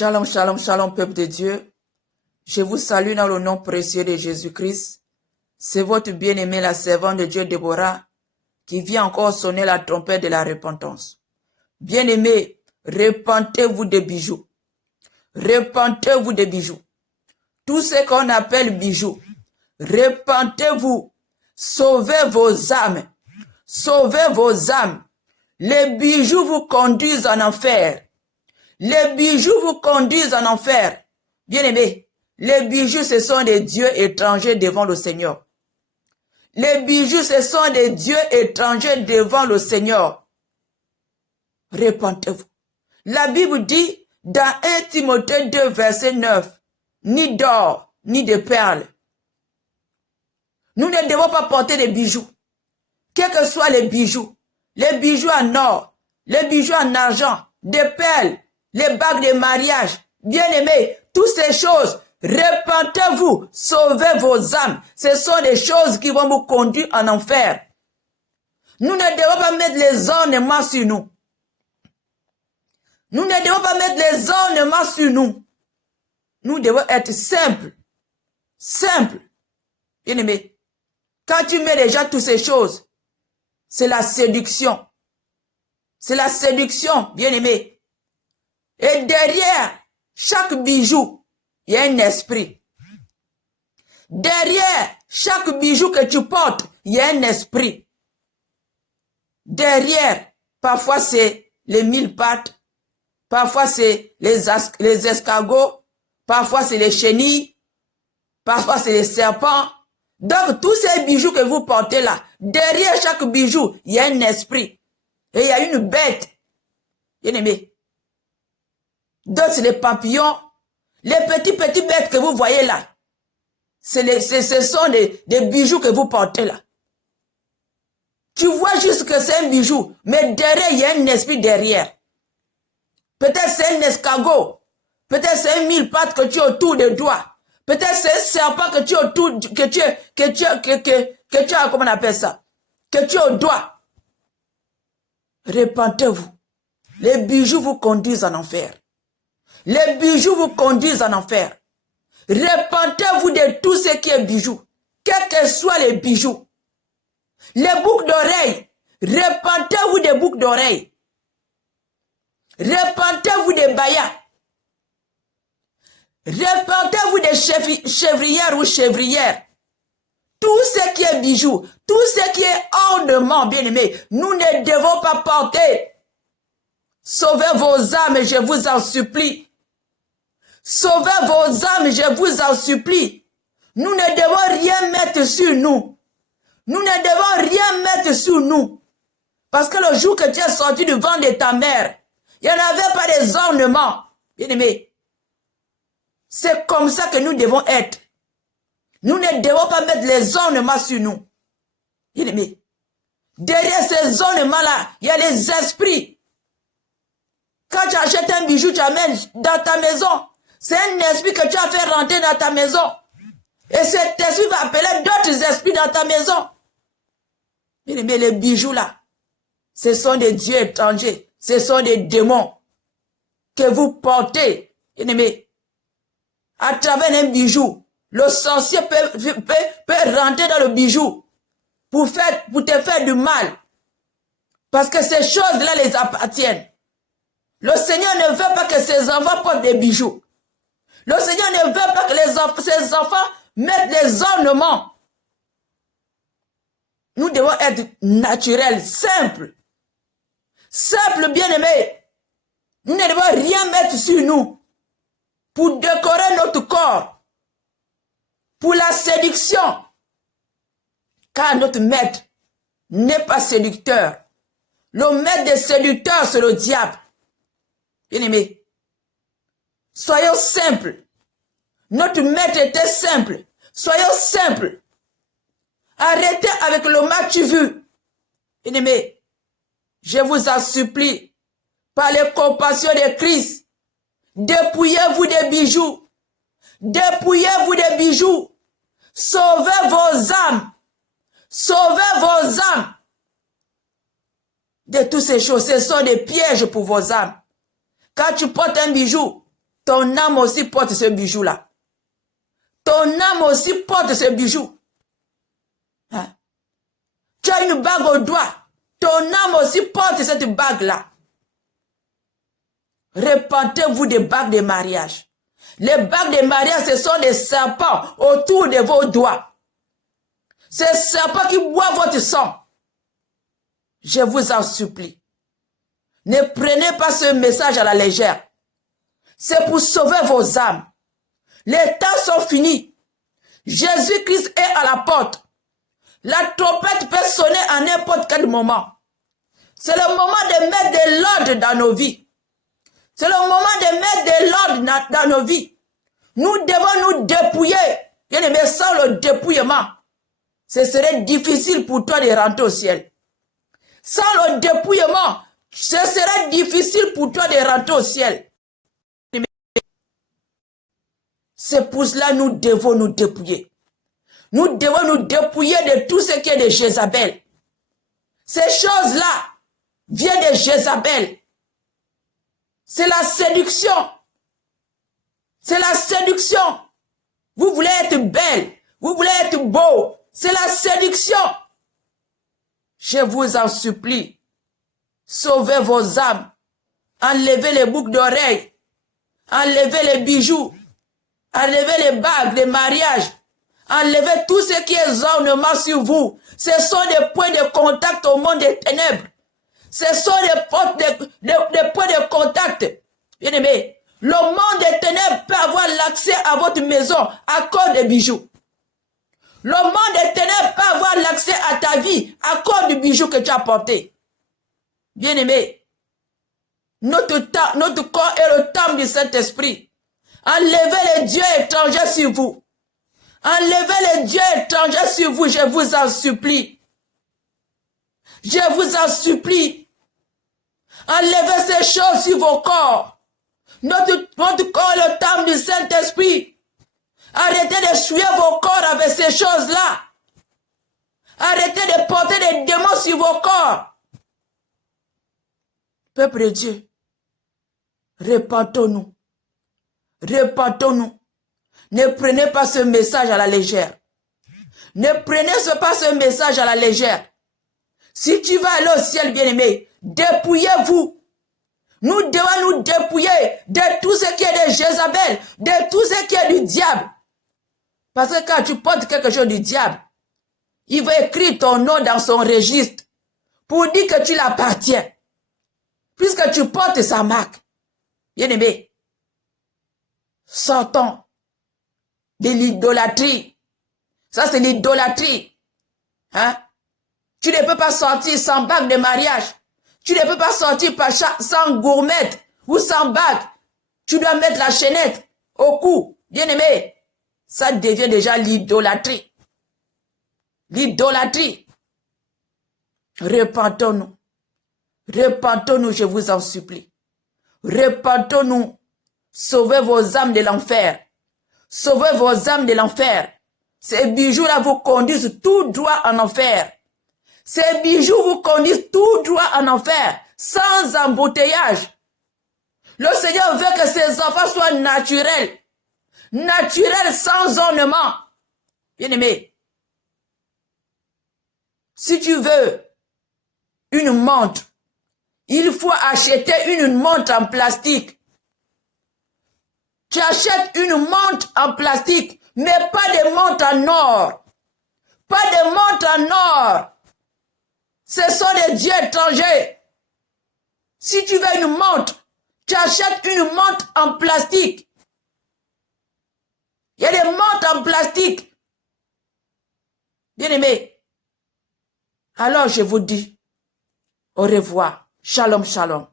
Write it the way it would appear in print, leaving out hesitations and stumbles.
Shalom, shalom, shalom, peuple de Dieu. Je vous salue dans le nom précieux de Jésus-Christ. C'est votre bien-aimé, la servante de Dieu Déborah, qui vient encore sonner la trompette de la repentance. Bien-aimés, repentez-vous des bijoux. Repentez-vous des bijoux. Tout ce qu'on appelle bijoux. Repentez-vous. Sauvez vos âmes. Sauvez vos âmes. Les bijoux vous conduisent en enfer. Les bijoux vous conduisent en enfer. Bien-aimés, les bijoux, ce sont des dieux étrangers devant le Seigneur. Les bijoux, ce sont des dieux étrangers devant le Seigneur. Repentez-vous. La Bible dit, dans 1 Timothée 2, verset 9, ni d'or, ni de perles. Nous ne devons pas porter des bijoux. Quels que soient les bijoux en or, les bijoux en argent, des perles, les bagues de mariage, bien-aimés, toutes ces choses, repentez-vous, sauvez vos âmes. Ce sont des choses qui vont vous conduire en enfer. Nous ne devons pas mettre les ornements sur nous. Nous ne devons pas mettre les ornements sur nous. Nous devons être simples. Simples. Bien-aimés, quand tu mets déjà toutes ces choses, c'est la séduction. C'est la séduction, bien-aimés. Et derrière chaque bijou, il y a un esprit. Derrière chaque bijou que tu portes, il y a un esprit. Derrière, parfois c'est les 1000 pattes, parfois c'est les escargots, parfois c'est les chenilles, parfois c'est les serpents. Donc tous ces bijoux que vous portez là, derrière chaque bijou, il y a un esprit. Et il y a une bête. Bien aimé. D'autres, c'est les papillons. Les petits bêtes que vous voyez là. Ce sont des bijoux que vous portez là. Tu vois juste que c'est un bijou. Mais derrière, il y a un esprit derrière. Peut-être c'est un escargot. Peut-être c'est un 1000 pattes que tu as autour des doigts. Peut-être c'est un serpent que tu as autour, que tu as, comment on appelle ça? Que tu as au doigt. Repentez-vous. Les bijoux vous conduisent en enfer. Les bijoux vous conduisent en enfer. Repentez-vous de tout ce qui est bijoux. Quels que soient les bijoux. Les boucles d'oreilles. Repentez-vous des boucles d'oreilles. Repentez-vous des bayas. Repentez-vous des chevrières ou chevrières. Tout ce qui est bijoux, tout ce qui est ornement, bien-aimé, nous ne devons pas porter. Sauvez vos âmes, je vous en supplie. Sauvez vos âmes, je vous en supplie. Nous ne devons rien mettre sur nous. Nous ne devons rien mettre sur nous. Parce que le jour que tu es sorti du ventre de ta mère, il n'y en avait pas des ornements. Bien-aimé, c'est comme ça que nous devons être. Nous ne devons pas mettre les ornements sur nous. Bien-aimé, derrière ces ornements-là, il y a les esprits. Quand tu achètes un bijou, tu amènes dans ta maison. C'est un esprit que tu as fait rentrer dans ta maison. Et cet esprit va appeler d'autres esprits dans ta maison. Mais les bijoux là, ce sont des dieux étrangers. Ce sont des démons que vous portez. Bien-aimé, à travers un bijou, le sorcier peut rentrer dans le bijou pour te faire du mal. Parce que ces choses-là les appartiennent. Le Seigneur ne veut pas que ses enfants portent des bijoux. Le Seigneur ne veut pas que ses enfants mettent des ornements. Nous devons être naturels, simples. Simples, bien-aimés. Nous ne devons rien mettre sur nous pour décorer notre corps, pour la séduction. Car notre maître n'est pas séducteur. Le maître des séducteurs, c'est le diable. Bien-aimés, soyons simples. Notre maître était simple. Soyons simples. Arrêtez avec le match vu. Bien-aimés, je vous en supplie, par les compassions de Christ, dépouillez-vous des bijoux. Dépouillez-vous des bijoux. Sauvez vos âmes. Sauvez vos âmes. De toutes ces choses, ce sont des pièges pour vos âmes. Quand tu portes un bijou, Ton âme aussi porte ce bijou-là. Ton âme aussi porte ce bijou. Hein? Tu as une bague au doigt. Ton âme aussi porte cette bague-là. Répentez-vous des bagues de mariage. Les bagues de mariage, ce sont des serpents autour de vos doigts. Ces serpents qui boivent votre sang. Je vous en supplie. Ne prenez pas ce message à la légère. C'est pour sauver vos âmes. Les temps sont finis. Jésus-Christ est à la porte. La trompette peut sonner à n'importe quel moment. C'est le moment de mettre de l'ordre dans nos vies. C'est le moment de mettre de l'ordre dans nos vies. Nous devons nous dépouiller. Bien aimé, sans le dépouillement, ce serait difficile pour toi de rentrer au ciel. Sans le dépouillement, ce serait difficile pour toi de rentrer au ciel. C'est pour cela que nous devons nous dépouiller. Nous devons nous dépouiller de tout ce qui est de Jézabel. Ces choses-là viennent de Jézabel. C'est la séduction. C'est la séduction. Vous voulez être belle. Vous voulez être beau. C'est la séduction. Je vous en supplie. Sauvez vos âmes. Enlevez les boucles d'oreilles. Enlevez les bijoux. Enlevez les bagues de mariage. Enlevez tout ce qui est ornement sur vous. Ce sont des points de contact au monde des ténèbres. Ce sont des points de contact. Bien aimé, le monde des ténèbres peut avoir l'accès à votre maison à cause des bijoux. Le monde des ténèbres peut avoir l'accès à ta vie à cause du bijou que tu as porté. Bien aimé, notre corps est le temple du Saint-Esprit. Enlevez les dieux étrangers sur vous. Enlevez les dieux étrangers sur vous, je vous en supplie. Je vous en supplie. Enlevez ces choses sur vos corps. Notre corps est le temple du Saint-Esprit. Arrêtez de souiller vos corps avec ces choses-là. Arrêtez de porter des démons sur vos corps. Peuple de Dieu, repentons-nous. Repentons-nous. Ne prenez pas ce message à la légère. Ne prenez pas ce message à la légère. Si tu vas aller au ciel, bien-aimé, dépouillez-vous. Nous devons nous dépouiller de tout ce qui est de Jézabel, de tout ce qui est du diable. Parce que quand tu portes quelque chose du diable, il va écrire ton nom dans son registre pour dire que tu l'appartiens. Puisque tu portes sa marque. Bien-aimé, sortons de l'idolâtrie. Ça, c'est l'idolâtrie. Hein? Tu ne peux pas sortir sans bague de mariage. Tu ne peux pas sortir sans gourmette ou sans bague. Tu dois mettre la chaînette au cou. Bien-aimé, ça devient déjà l'idolâtrie. L'idolâtrie. Repentons-nous. Repentons-nous, je vous en supplie. Repentons-nous. Sauvez vos âmes de l'enfer. Sauvez vos âmes de l'enfer. Ces bijoux-là vous conduisent tout droit en enfer. Ces bijoux vous conduisent tout droit en enfer, sans embouteillage. Le Seigneur veut que ses enfants soient naturels. Naturels sans ornement. Bien-aimé, si tu veux une montre, il faut acheter une montre en plastique. Tu achètes une montre en plastique, mais pas de montre en or. Pas de montre en or. Ce sont des dieux étrangers. Si tu veux une montre, tu achètes une montre en plastique. Il y a des montres en plastique. Bien-aimés, alors je vous dis au revoir. Shalom, shalom.